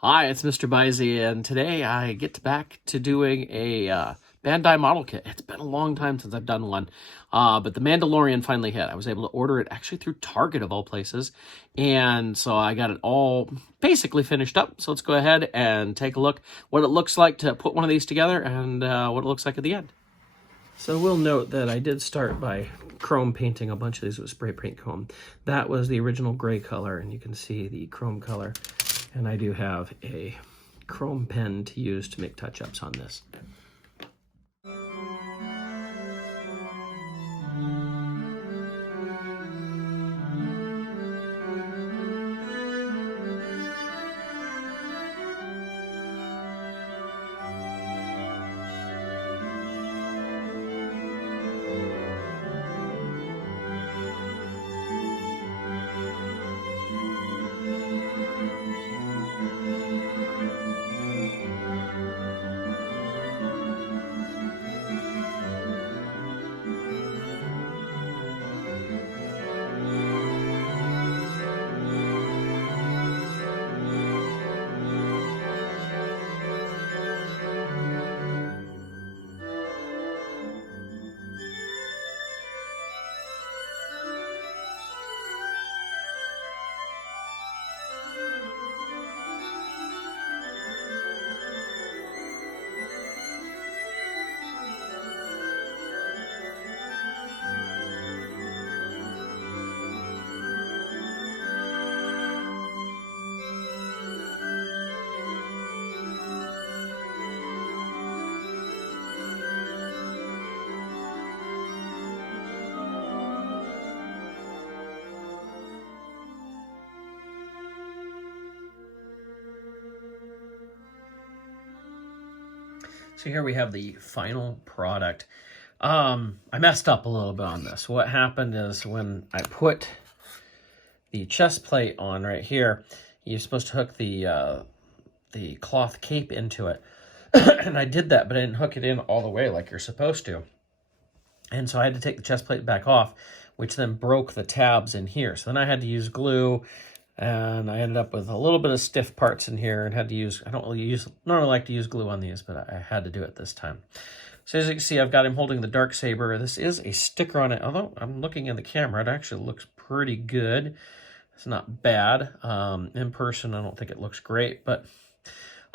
Hi, it's MrByZ, and today I get back to doing a Bandai model kit. It's been a long time since I've done one, but the Mandalorian finally hit. I was able to order it actually through Target of all places, and so I got it all basically finished up. So let's go ahead and take a look what it looks like to put one of these together and what it looks like at the end. So we'll note that I did start by chrome painting a bunch of these with spray paint chrome. That was the original gray color, and you can see the chrome color. And I do have a chrome pen to use to make touch-ups on this. So here we have the final product. I messed up a little bit on this. What happened is when I put the chest plate on right here, you're supposed to hook the cloth cape into it. And I did that, but I didn't hook it in all the way like you're supposed to. And so I had to take the chest plate back off, which then broke the tabs in here. So then I had to use glue, and I ended up with a little bit of stiff parts in here and had to use, I don't really normally like to use glue on these, but I had to do it this time. So as you can see, I've got him holding the Darksaber. This is a sticker on it. Although I'm looking in the camera, it actually looks pretty good. It's not bad. In person, I don't think it looks great, but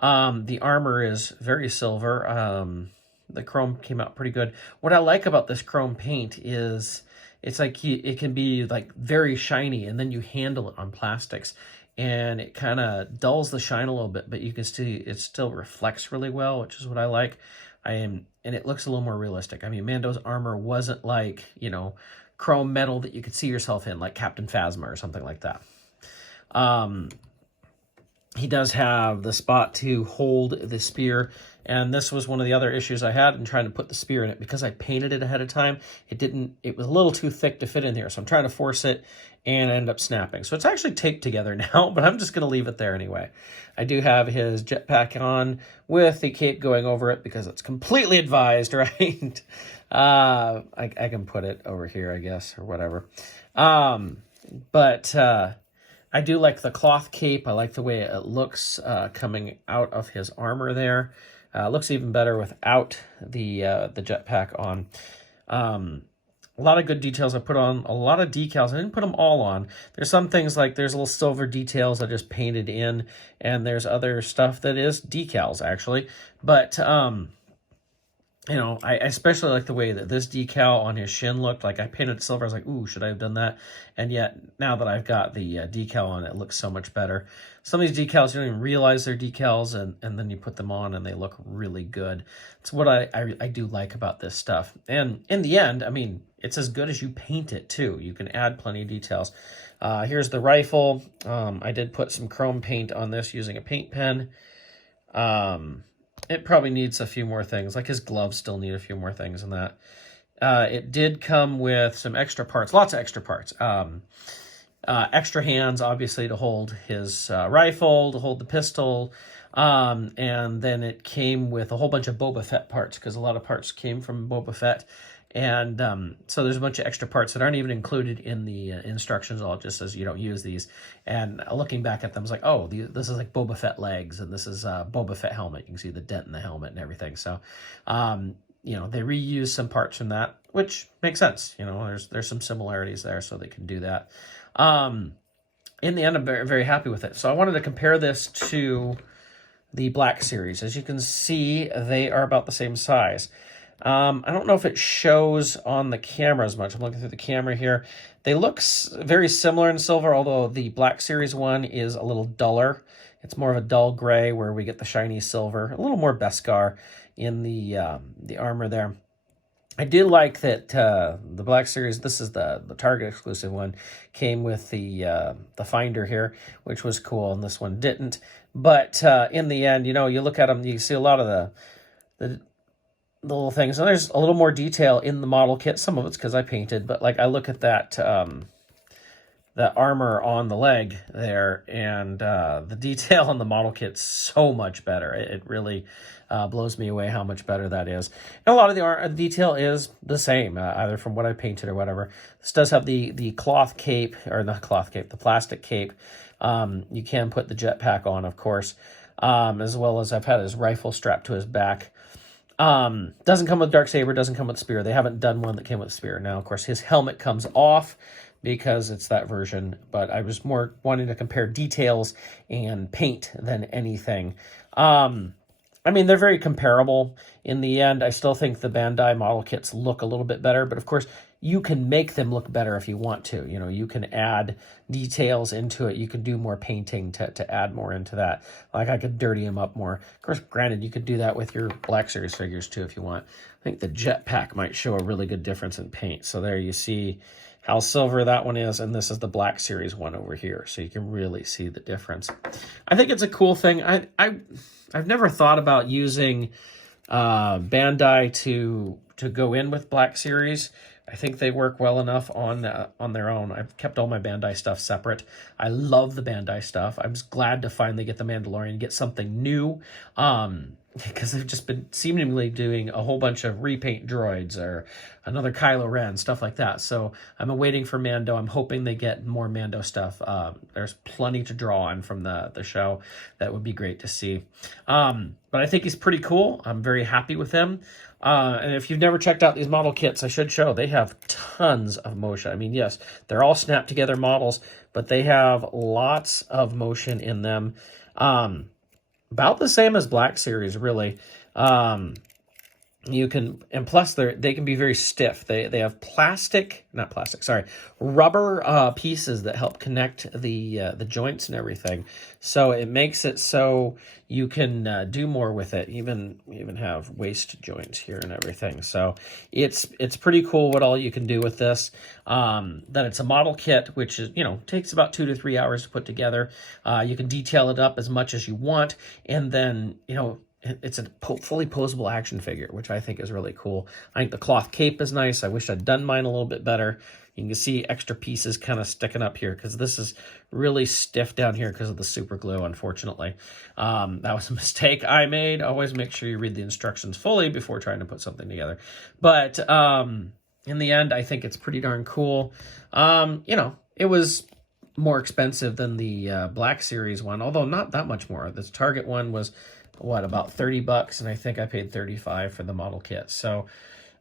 the armor is very silver. The chrome came out pretty good. What I like about this chrome paint is it's like it can be like very shiny, and then you handle it on plastics and it kind of dulls the shine a little bit, but you can see it still reflects really well, which is what I like. And it looks a little more realistic. I mean, Mando's armor wasn't like, you know, chrome metal that you could see yourself in, like Captain Phasma or something like that. He does have the spot to hold the spear, and this was one of the other issues I had in trying to put the spear in it. Because I painted it ahead of time, it was a little too thick to fit in there, so I'm trying to force it, and I end up snapping. So it's actually taped together now, but I'm just going to leave it there anyway. I do have his jetpack on with the cape going over it because it's completely advised, right? I can put it over here, I guess, or whatever. I do like the cloth cape. I like the way it looks coming out of his armor there. It looks even better without the jetpack on. A lot of good details I put on. A lot of decals. I didn't put them all on. There's some things like there's little silver details I just painted in, and there's other stuff that is decals actually. But you know, I especially like the way that this decal on his shin looked. Like I painted it silver. I was like, ooh, should I have done that? And yet, now that I've got the decal on, it looks so much better. Some of these decals, you don't even realize they're decals, and then you put them on, and they look really good. It's what I do like about this stuff. And in the end, I mean, it's as good as you paint it, too. You can add plenty of details. Here's the rifle. I did put some chrome paint on this using a paint pen. It probably needs a few more things, like his gloves still need a few more things in that. It did come with some extra parts, lots of extra parts. Extra hands, obviously, to hold his rifle, to hold the pistol. And then it came with a whole bunch of Boba Fett parts, because a lot of parts came from Boba Fett. And so there's a bunch of extra parts that aren't even included in the instructions. All it just says you don't use these. And looking back at them, it's like, oh, this is like Boba Fett legs, and this is Boba Fett helmet. You can see the dent in the helmet and everything. So, you know, they reuse some parts from that, which makes sense. You know, there's some similarities there, so they can do that. In the end, I'm very, very happy with it. So I wanted to compare this to the Black Series. As you can see, they are about the same size. I don't know if it shows on the camera as much. I'm looking through the camera here. They look very similar in silver, although the Black Series one is a little duller. It's more of a dull gray where we get the shiny silver. A little more Beskar in the armor there. I do like that the Black Series, this is the Target exclusive one, came with the finder here, which was cool, and this one didn't. But in the end, you know, you look at them, you see a lot of the little things. And there's a little more detail in the model kit. Some of it's because I painted, but like I look at that armor on the leg there, and the detail on the model kit's so much better. It really blows me away how much better that is. And a lot of the detail is the same, either from what I painted or whatever. This does have the cloth cape, or not cloth cape, the plastic cape. You can put the jetpack on, of course, as well as I've had his rifle strapped to his back. Doesn't come with Darksaber, doesn't come with Spear. They haven't done one that came with Spear. Now, of course, his helmet comes off because it's that version, but I was more wanting to compare details and paint than anything. I mean, they're very comparable. In the end, I still think the Bandai model kits look a little bit better, but of course, you can make them look better if you want to. You know, you can add details into it. You can do more painting to add more into that. Like I could dirty them up more. Of course, granted, you could do that with your Black Series figures too if you want. I think the jetpack might show a really good difference in paint. So there you see how silver that one is, and this is the Black Series one over here. So you can really see the difference. I think it's a cool thing. I've never thought about using Bandai to go in with Black Series. I think they work well enough on their own. I've kept all my Bandai stuff separate. I love the Bandai stuff. I'm just glad to finally get the Mandalorian, get something new, because they've just been seemingly doing a whole bunch of repaint droids or another Kylo Ren, stuff like that. So I'm waiting for Mando. I'm hoping they get more Mando stuff. There's plenty to draw on from the show. That would be great to see. But I think he's pretty cool. I'm very happy with him. And if you've never checked out these model kits, I should show they have tons of motion. I mean, yes, they're all snap together models, but they have lots of motion in them. About the same as Black Series, really. You can, and plus they can be very stiff. They have rubber pieces that help connect the joints and everything. So it makes it so you can do more with it. Even have waist joints here and everything. So it's pretty cool what all you can do with this. That it's a model kit, which is, you know, takes about 2 to 3 hours to put together. You can detail it up as much as you want, and then, you know, it's a fully posable action figure, which I think is really cool. I think the cloth cape is nice. I wish I'd done mine a little bit better. You can see extra pieces kind of sticking up here because this is really stiff down here because of the super glue, unfortunately. That was a mistake I made. Always make sure you read the instructions fully before trying to put something together. But in the end, I think it's pretty darn cool. You know, it was more expensive than the Black Series one, although not that much more. This Target one was about $30, and I think I paid $35 for the model kit. So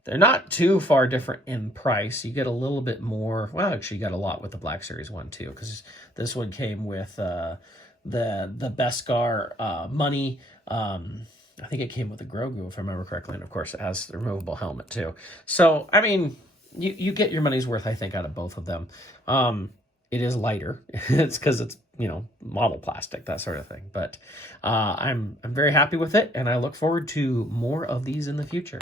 they're not too far different in price. You get a little bit more. Well, actually, you got a lot with the Black Series one too, because this one came with the Beskar money. I think it came with the Grogu, if I remember correctly, and of course it has the removable helmet too. So I mean, you get your money's worth, I think, out of both of them. It is lighter. It's because it's, you know, model plastic, that sort of thing. But I'm very happy with it, and I look forward to more of these in the future.